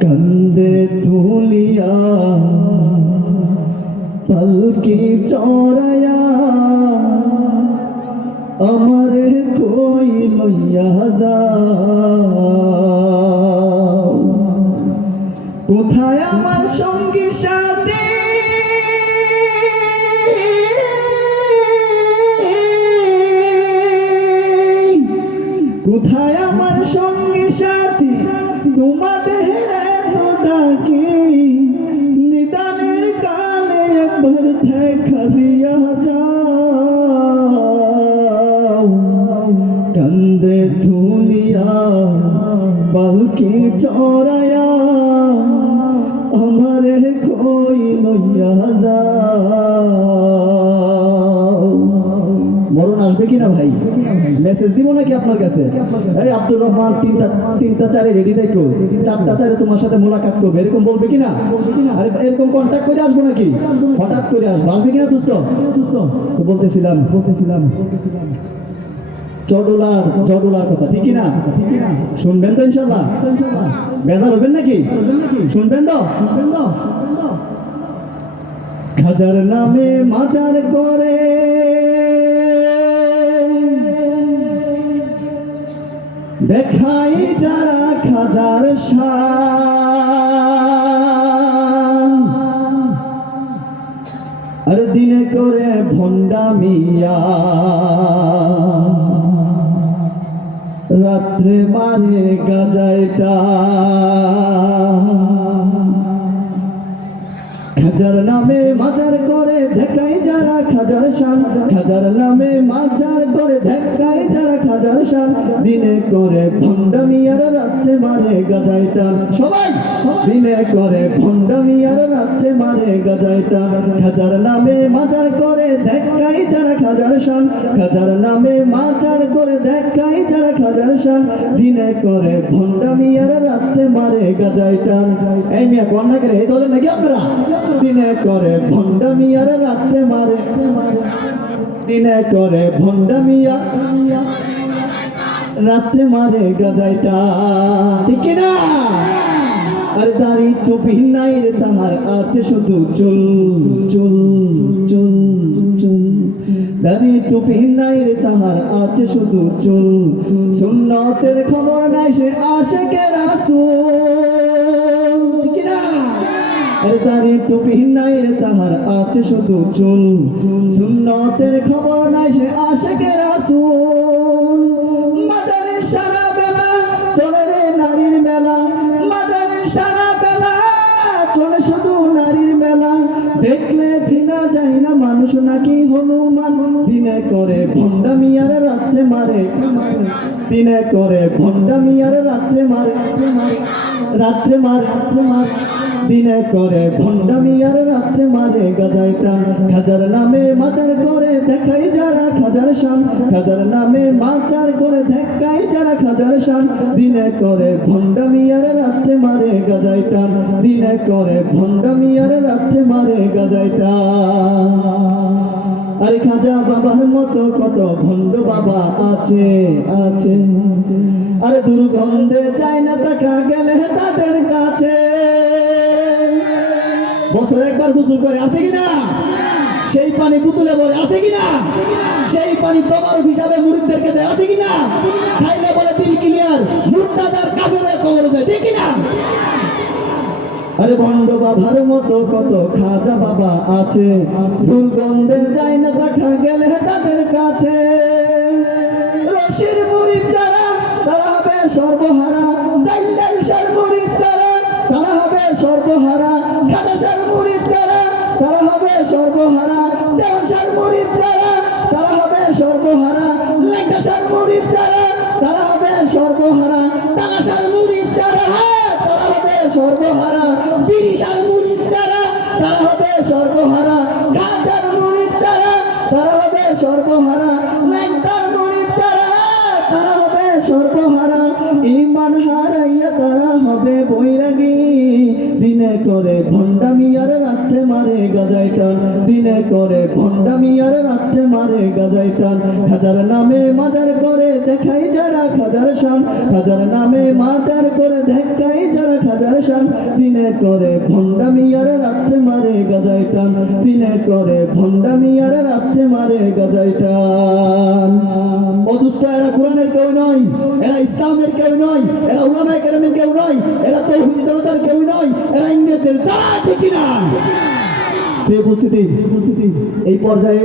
কান্দে তুলিয়া পালকি চড়াইয়া আমার কই লইয়া যা কোথায় আমার সঙ্গী সাথী? কান্দে ধুলিয়া, বালকি চড়ায়া আমারে কই লইয়া যাও। মরণ আসবে কিনা ভাই? মেসেজ দিব নাকি আপনার কাছে? এই আব্দুর রহমান, তিনটা তিনটা চারে রেডি দেখো। চারটা চারে তোমার সাথে মোলাকাত করবে। এরকম বলবে কিনা? আরে এরকম কন্ট্যাক্ট করে আসব নাকি? হঠাৎ করে আসব। আসবে কিনা দোস্ত? তো বলতেছিলাম বলতেছিলাম। চডুলার চডুলার কথা, ঠিক কিনা? শুনবেন তো ইনশাল্লাহ বেজার হবেন নাকি? শুনবেন তো? খাজার নামে মাজার করে। দেখাই যারা খাজার আর দিনে করে ভণ্ডা মিয়া রাত্রে মারে গাজাইটা খাজার নামে মাজার করে দেখাই যারা খাজার শান খাজার নামে মাজার করে দেখাই যারা খাজার শান দিনে করে ভণ্ডামিয়ার রাত্রে মারে গাজাই টান। সবাই, দিনে করে ভণ্ডামিয়ার রাত্রে মারে গাজাই টান। খাজার নামে মাজার করে দেখাই যারা খাজার শান খাজার নামে মাজার করে দেখাই যারা খাজার শান দিনে করে ভণ্ডামিয়ার রাত্রে মারে গাজাই টান। এই মিয়া কন্যা করে, এই দলের নাকি আপনারা? দিনে করে ভণ্ডামিয়ার রাত্রে মারে দিনে করে ভণ্ডামিয়া রাত্রে মারে গাজাইটা। ঠিক না? আর দাড়ি টুপি নাই রে তাহার, আছে শুধু চুল চুল চুল চুল। দাড়ি টুপি নাই রে তাহার, আছে শুধু চুল। সুন্নতের খবর নাই সে আসে কে রাসূল দাড়ি টুপি নাই রে তাহার আছে শুধু চুল। সুন্নতের খবর নাই সে আসে কে রাসূল। মাজারে সারা বেলা চলে রে নারীর মেলা। মাজারে সারা বেলা চলে শুধু নারীর মেলা। দেখলে চিনা যায় না মানুষ, নাকি হনুমান। দিনে করে ভণ্ডামিয়ার রাত্রে মারে। দিনে করে ভণ্ডামিয়ার রাত্রে মারে। রাত্রে মারে রাত্রে মারে। দিনে করে ভণ্ডামিয়ার রাত্রে মারে গাজাই টান খাজার নামে মাচার করে দেখাই যারা খাজার শান। খাজার নামে মাচার করে দেখাই যারা খাজার শান। দিনে করে ভণ্ডামিয়ার রাত্রে মারে গাজাই টান দিনে করে ভণ্ডামিয়ার রাত্রে মারে গাজাই টান আরে খাজা বাবার মতো কত ভণ্ড বাবা আছে আছে। আরে দুর্গন্ধে যায় না টাকা গেলে তাদের কাছে। বছরে একবার গোসল করে, আছে কিনা? সেই পানি পুতুলে বলে, আছে কিনা? সেই পানি তোমার হিসাবে মুরিদদেরকে দেয়, আছে কিনা? খাইলে বলে, দিল ক্লিয়ার। মুর্দাদার কাবিরে কবর যায় ঠিক কিনা? আরে ভণ্ড বাবার মতো কত খাজা বাবা আছে। দুর্গন্ধে যায় না দেখা গেলে তাদের কাছে। রশির তারা হবে সর্বহারা। জাইলাল সার মুড়ি যারা তারা হবে সর্বহারা। সর্বহারা দেওয়ান সার মুড়ি যারা তারা হবে সর্বহারা লেঙ্গা সার মুড়ি যারা তারা হবে সর্বহারা তালা সার মুড়ি যারা হ্যাঁ, তারা হবে সর্বহারা বিরিশাল মুড়িদ যারা তারা হবে সর্বহারা গাজার মুড়িদ যারা তারা হবে সর্বহারা ল্যাংটার মুড়িদ যারা তারা হবে সর্বহারা ইমান হারাইয়া দিনে করে ভণ্ডামিয়ার রাত্রে মারে গাজাই টান হাজার নামে মাজার করে, দেখাই যারা খাজার শান। হাজার নামে মাজার করে, দেখাই যারা খাজার শান। দিনে করে ভণ্ডামি আর রাত্রে মারে গাজাই টান দিনে করে ভণ্ডামি আর রাত্রে মারে গাজাই টান অদুষ্ট এরা কোরআনের কেউ নয়, এরা ইসলামের কেউ নয়, এরা উলামায়ে কেরামের কেউ নয়, এরা তৌহিদি জনতার কেউ নয়, এরা ইংরেজদের দ্বারা ঠিক না উপস্থিতি এই পর্যায়ে